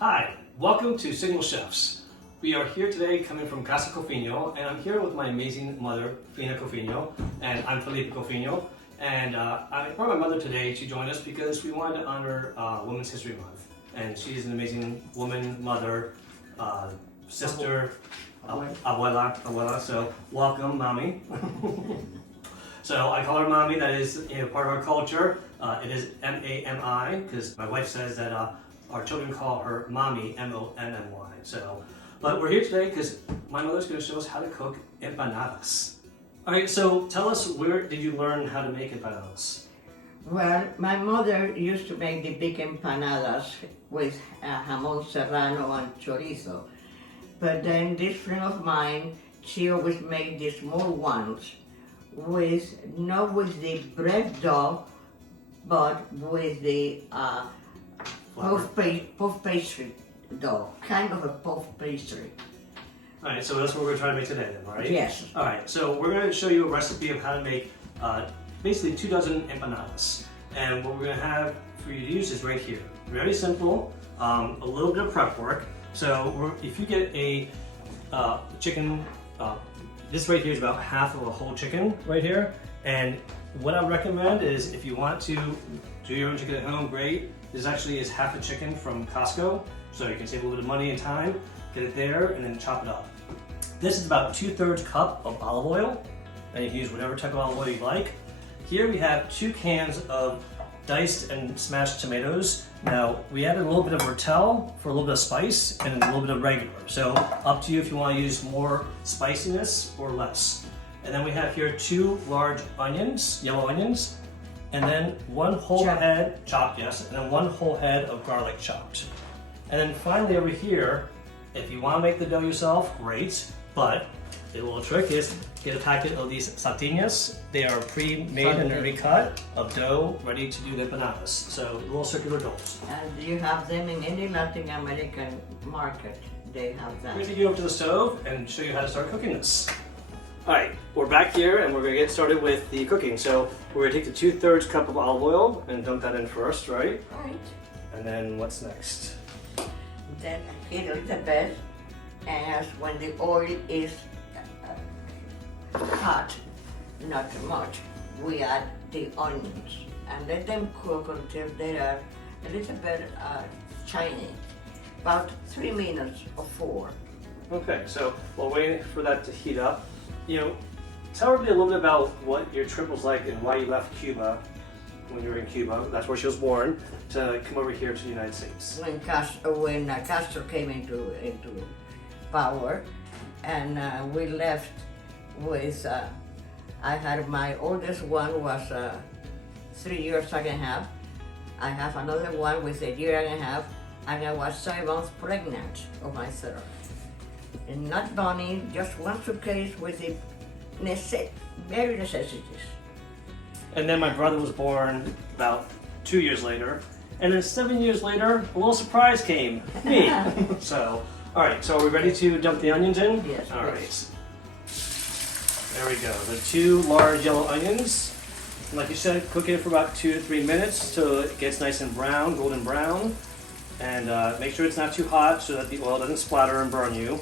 Hi, welcome to Signal Chefs. We are here today coming from Casa Cofiño, and I'm here with my amazing mother, Fina Cofiño, and I'm Felipe Cofiño. And I brought my mother today to join us because we wanted to honor Women's History Month. And she's an amazing woman, mother, sister, abuela, so welcome, mommy. So I call her mommy, that is part of our culture. It is M-A-M-I, because my wife says that our children call her mommy, M-O-M-M-Y. So, but we're here today because my mother's going to show us how to cook empanadas. All right, so tell us, where did you learn how to make empanadas? Well, my mother used to make the big empanadas with jamón serrano and chorizo. But then this friend of mine, she always made the small ones not with the bread dough, but with the puff pastry dough, kind of a puff pastry. All right, so that's what we're trying to make today then, right? Yes. All right, so we're going to show you a recipe of how to make basically 2 dozen empanadas. And what we're going to have for you to use is right here. Very simple, a little bit of prep work. So if you get a chicken, this right here is about half of a whole chicken right here. And what I recommend is if you want to do your own chicken at home, great. This actually is half a chicken from Costco, so you can save a little bit of money and time. Get it there and then chop it up. This is about 2/3 cup of olive oil, and you can use whatever type of olive oil you like. Here we have 2 cans of diced and smashed tomatoes. Now we added a little bit of Rottel for a little bit of spice and a little bit of regular. So up to you if you want to use more spiciness or less. And then we have here 2 large onions, yellow onions, and then 1 whole head, chopped, yes, and then 1 whole head of garlic chopped. And then finally over here, if you want to make the dough yourself, great, but the little trick is get a packet of these saltinas. They are pre-made and pre-cut of dough ready to do the empanadas. So little circular doughs. And you have them in any Latin American market. They have I'm that. going to take you over to the stove and show you how to start cooking this. All right, we're back here and we're going to get started with the cooking. So we're going to take the 2/3 cup of olive oil and dump that in first, right? Right. And then what's next? Then heat a little bit, and when the oil is hot, not too much, we add the onions and let them cook until they are a little bit shiny, about 3 minutes or 4. Okay, so while waiting for that to heat up, tell everybody a little bit about what your trip was like and why you left Cuba when you were in Cuba. That's where she was born, to come over here to the United States. When Castro came into power, and we left with, I had my oldest one was 3 years and a half. I have another one with 1.5 years, and I was 7 months pregnant of my third. And not money, just one suitcase with the very necessities. And then my brother was born about 2 years later. And then 7 years later, a little surprise came, me. So, all right, so are we ready to dump the onions in? Yes. All please. right. There we go, the 2 large yellow onions. And like you said, cook it for about 2 to 3 minutes till it gets nice and brown, golden brown. And make sure it's not too hot so that the oil doesn't splatter and burn you.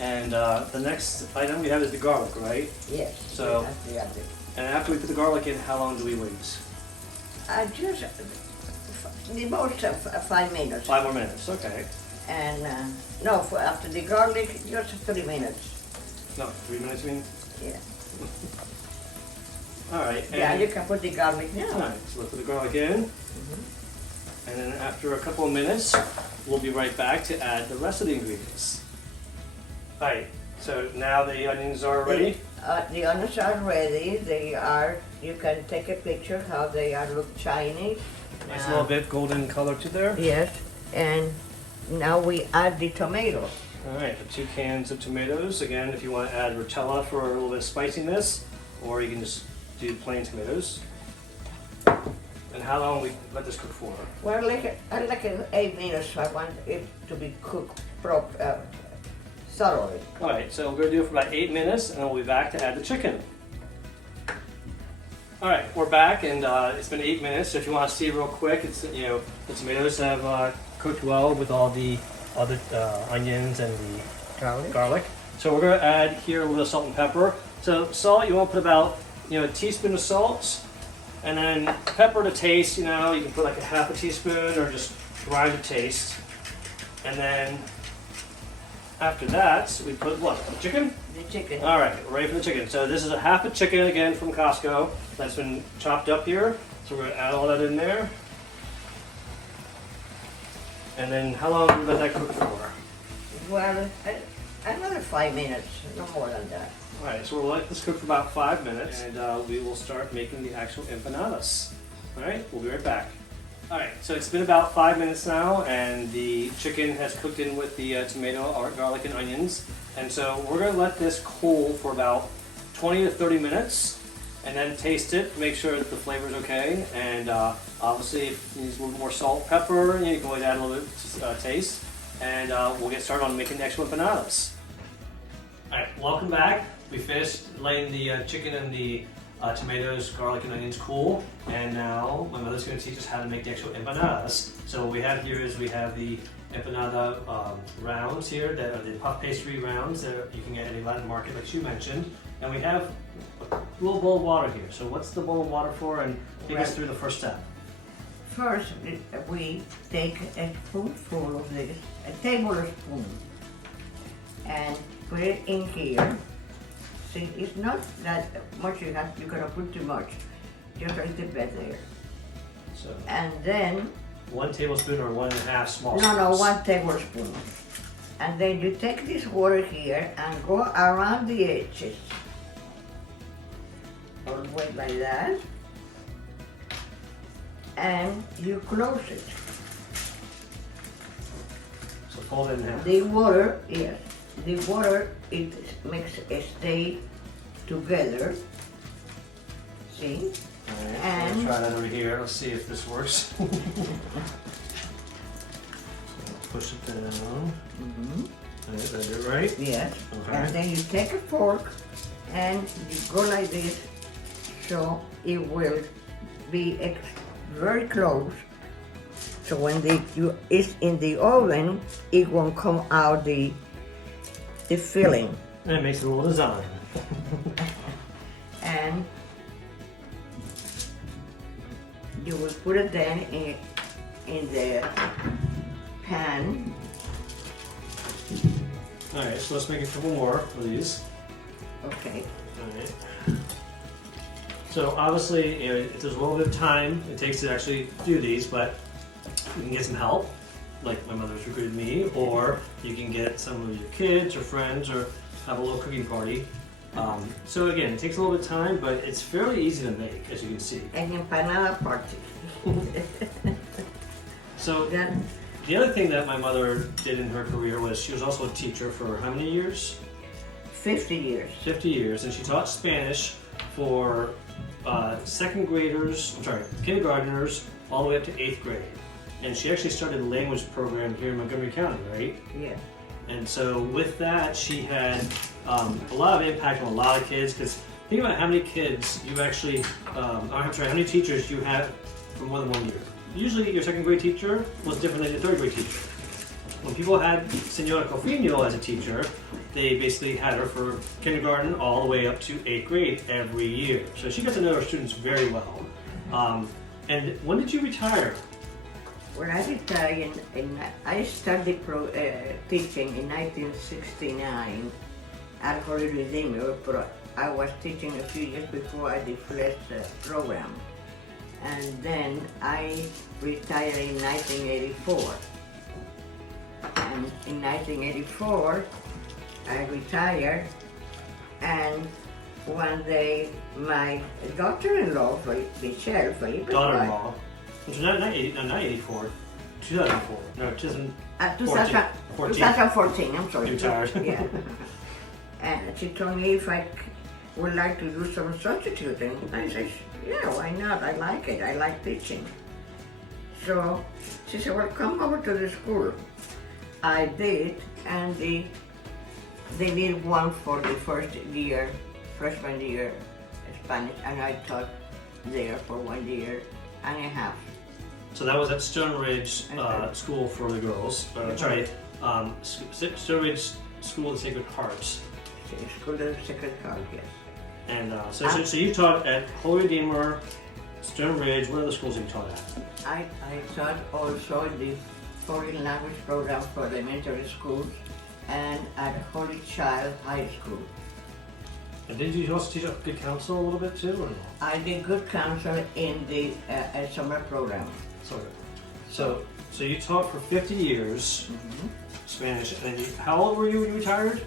And the next item we have is the garlic, right? Yes. So- that's the other. And after we put the garlic in, how long do we wait? Just the most 5 minutes. 5 more minutes, okay. And no, after the garlic, just 3 minutes. No, 3 minutes, you mean? Yeah. All right. And, Yeah, you can put the garlic all now. right, so let's put the garlic in. And then after a couple of minutes, we'll be right back to add the rest of the ingredients. All right, so now the onions are ready. The onions are ready. You can take a picture how they are look shiny. Nice little bit golden color to there. Yes, and now we add the tomatoes. All right, the 2 cans of tomatoes. Again, if you want to add Rotella for a little bit of spiciness, or you can just do plain tomatoes. And how long we let this cook for? Well, like 8 minutes. I want it to be cooked thoroughly. All right, so we're going to do it for about 8 minutes, and then we'll be back to add the chicken. All right, we're back, and it's been 8 minutes. So if you want to see real quick, it's the tomatoes have cooked well with all the other onions and the Garlic. garlic. So we're going to add here a little salt and pepper. So salt, you want to put about a teaspoon of salt, and then pepper to taste. You can put like a half a teaspoon or just grind to taste. And then after that, we put what? Chicken? The chicken. All right, we're ready for the chicken. So this is a half a chicken again from Costco that's been chopped up here. So we're going to add all that in there. And then how long do we let that cook for? Well, another 5 minutes, no more than that. All right, so we'll let this cook for about 5 minutes, and we will start making the actual empanadas. All right, we'll be right back. All right, so it's been about 5 minutes now, and the chicken has cooked in with the tomato, garlic, and onions. And so we're gonna let this cool for about 20 to 30 minutes, and then taste it, make sure that the flavor's okay. And obviously, if it needs a little more salt, pepper, you can always add a little bit to taste. And we'll get started on making the actual empanadas. All right, welcome back. We finished laying the chicken and the tomatoes, garlic, and onions cool. And now my mother's going to teach us how to make the actual empanadas. So what we have here is we have the empanada rounds here, that are the puff pastry rounds that you can get at any Latin market, like you mentioned. And we have a little bowl of water here. So what's the bowl of water for? And take us through the first step. First, we take a spoonful of this, a tablespoon, and put it in here. See, it's not that much you're gonna put too much, just a little bit there. So And then, 1 tablespoon or 1.5 small no, spoons. 1 tablespoon. And then you take this water here and go around the edges. All the way like that. And you close it. So fold it in half. The water, yes, the water, it makes it stay together. See? All right, And- we'll try that over here. Let's see if this works. So push it down. All right, did I do it right? Yes. Okay. And then you take a fork and you go like this, so it will be very close. So when it's in the oven, it won't come out the filling. And it makes a little design. And you will put it then in the pan. All right, so let's make a couple more of these. Okay. All right. So obviously, if there's a little bit of time it takes to actually do these, but you can get some help, like my mother's recruited me, or you can get some of your kids or friends, or have a little cooking party. So again, it takes a little bit of time, but it's fairly easy to make, as you can see. An empanada party. So Then the other thing that my mother did in her career was she was also a teacher for how many years? 50 years. 50 years, and she taught Spanish for kindergartners, all the way up to 8th grade. And she actually started a language program here in Montgomery County, right? Yeah. And so with that, she had a lot of impact on a lot of kids, because think about how many kids you actually, how many teachers you have for more than 1 year. Usually your 2nd grade teacher was different than your 3rd grade teacher. When people had Senora Cofiño as a teacher, they basically had her for kindergarten all the way up to 8th grade every year. So she got to know her students very well. And when did you retire? When I retired, I started teaching in 1969 at Holy Redeemer, but I was teaching a few years before I defled the program. And then I retired in 1984. And in 1984, I retired, and one day my daughter-in-law, Michelle, Felipe Fina, Daughter-in-law. Which was not 84, 2004. No, 2014. 2014, I'm sorry. You're tired. Yeah. And she told me if I would like to do some substituting. I said, yeah, why not? I like it. I like teaching. So she said, well, come over to the school. I did, and they need one for the freshman year Spanish, and I taught there for 1 year and a half. So that was at Stone Ridge School for the girls. Stone Ridge School of the Sacred Hearts. School of the Sacred Heart, yes. And so you taught at Holy Redeemer, Stone Ridge. What other schools have you taught at? I taught also the foreign language program for elementary schools and at Holy Child High School. And did you also teach good counsel a little bit too, or no? I did good counsel in the summer program. So you taught for 50 years Spanish, and how old were you when you retired?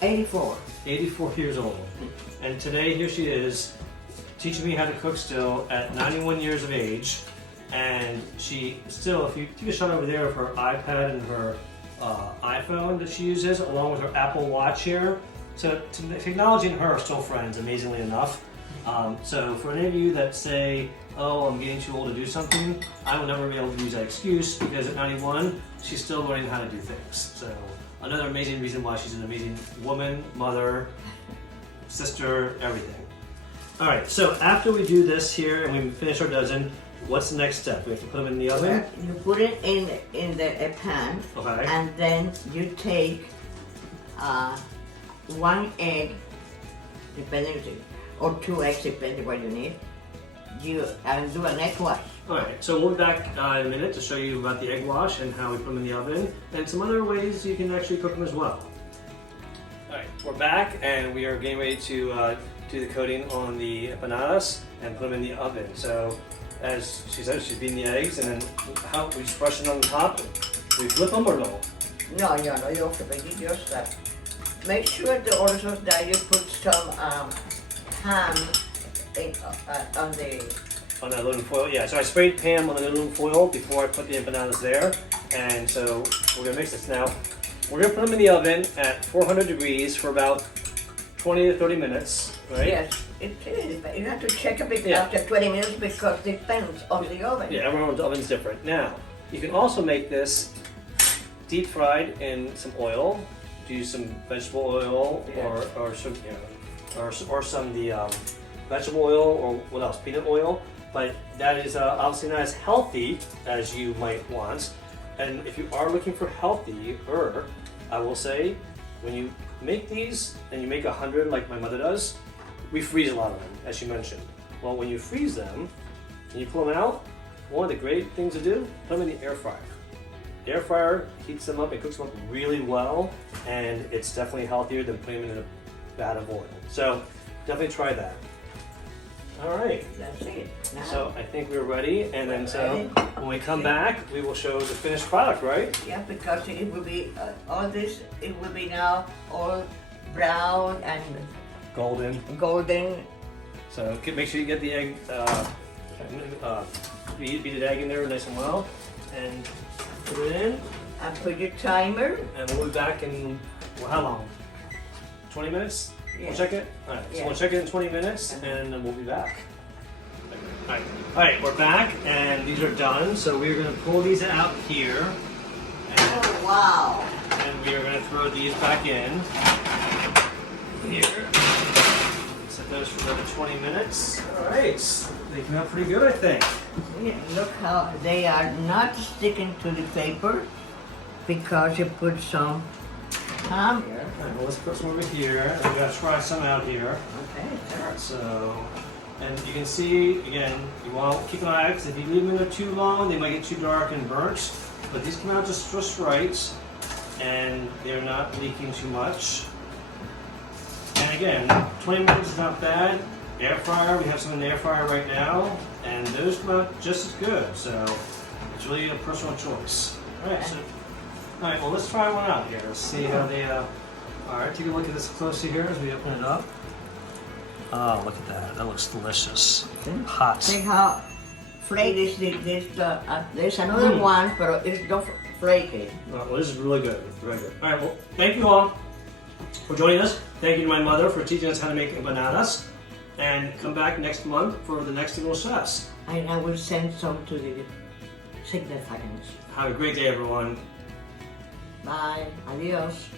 84. 84 years old. And today, here she is, teaching me how to cook still at 91 years of age. And she still, if you take a shot over there of her iPad and her iPhone that she uses, along with her Apple Watch here. So technology and her are still friends, amazingly enough. So for any of you that say, oh, I'm getting too old to do something, I will never be able to use that excuse, because at 91, she's still learning how to do things. So another amazing reason why she's an amazing woman, mother, sister, everything. All right, so after we do this here and we finish our dozen, what's the next step? We have to put them in the oven? You put it in a pan, Okay. and then you take 1 egg, depending, or 2 eggs, depending what you need. And do an egg wash. Alright, so we'll be back in a minute to show you about the egg wash and how we put them in the oven, and some other ways you can actually cook them as well. Alright, we're back and we are getting ready to do the coating on the empanadas and put them in the oven. So, as she said, she's beating the eggs, and then how we just brush it on the top. Do we flip them or no? No, you have to make it just that. Make sure also that you put some ham on that aluminum foil, yeah. So I sprayed Pam on the aluminum foil before I put the empanadas there, and so we're gonna mix this now. We're gonna put them in the oven at 400 degrees for about 20 to 30 minutes, right? Yes, it is. You have to check a bit after 20 minutes because it depends on the oven. Yeah, everyone's oven's different. Now, you can also make this deep fried in some oil. Do some vegetable oil or some vegetable oil, or what else? Peanut oil. But that is obviously not as healthy as you might want. And if you are looking for healthier, I will say, when you make these and you make 100 like my mother does, we freeze a lot of them, as she mentioned. Well, when you freeze them and you pull them out, one of the great things to do, put them in the air fryer. The air fryer heats them up and cooks them up really well, and it's definitely healthier than putting them in a vat of oil. So definitely try that. All right. That's it. Now, so I think we're ready, and then so when we come back, we will show the finished product, right? Yeah, because it will be all this. It will be now all brown and golden. So make sure you get the egg, beat egg in there nice and well, and put it in. And put your timer. And we'll be back in, well, how long? 20 minutes? Yeah. We'll check it? Alright, so we'll check it in 20 minutes and then we'll be back. Alright, we're back and these are done. So we're going to pull these out here. And, oh, wow. And we are going to throw these back in. Here. Set those for another 20 minutes. Alright, they came out pretty good, I think. Yeah, look how they are not sticking to the paper because you put some ham here. Alright, well, let's put some over here, and we gotta try some out here. Okay. Alright, so, and you can see, again, you want to keep an eye out, because if you leave them in there too long, they might get too dark and burnt. But these come out just right, and they're not leaking too much. And again, 20 minutes is not bad. Air fryer, we have some in the air fryer right now, and those come out just as good. So, it's really a personal choice. Alright, so. Alright, well, let's try one out here. Let's see how they, alright, take a look at this closely here as we open it up. Oh, look at that. That looks delicious. Hot. See how flaky there's another one, but it's not flaky. Well, this is really good. Very good. Alright, well, thank you all for joining us. Thank you to my mother for teaching us how to make empanadas. And come back next month for the next single chefs. And I will send some to the significance. Have a great day, everyone. Bye. Adios.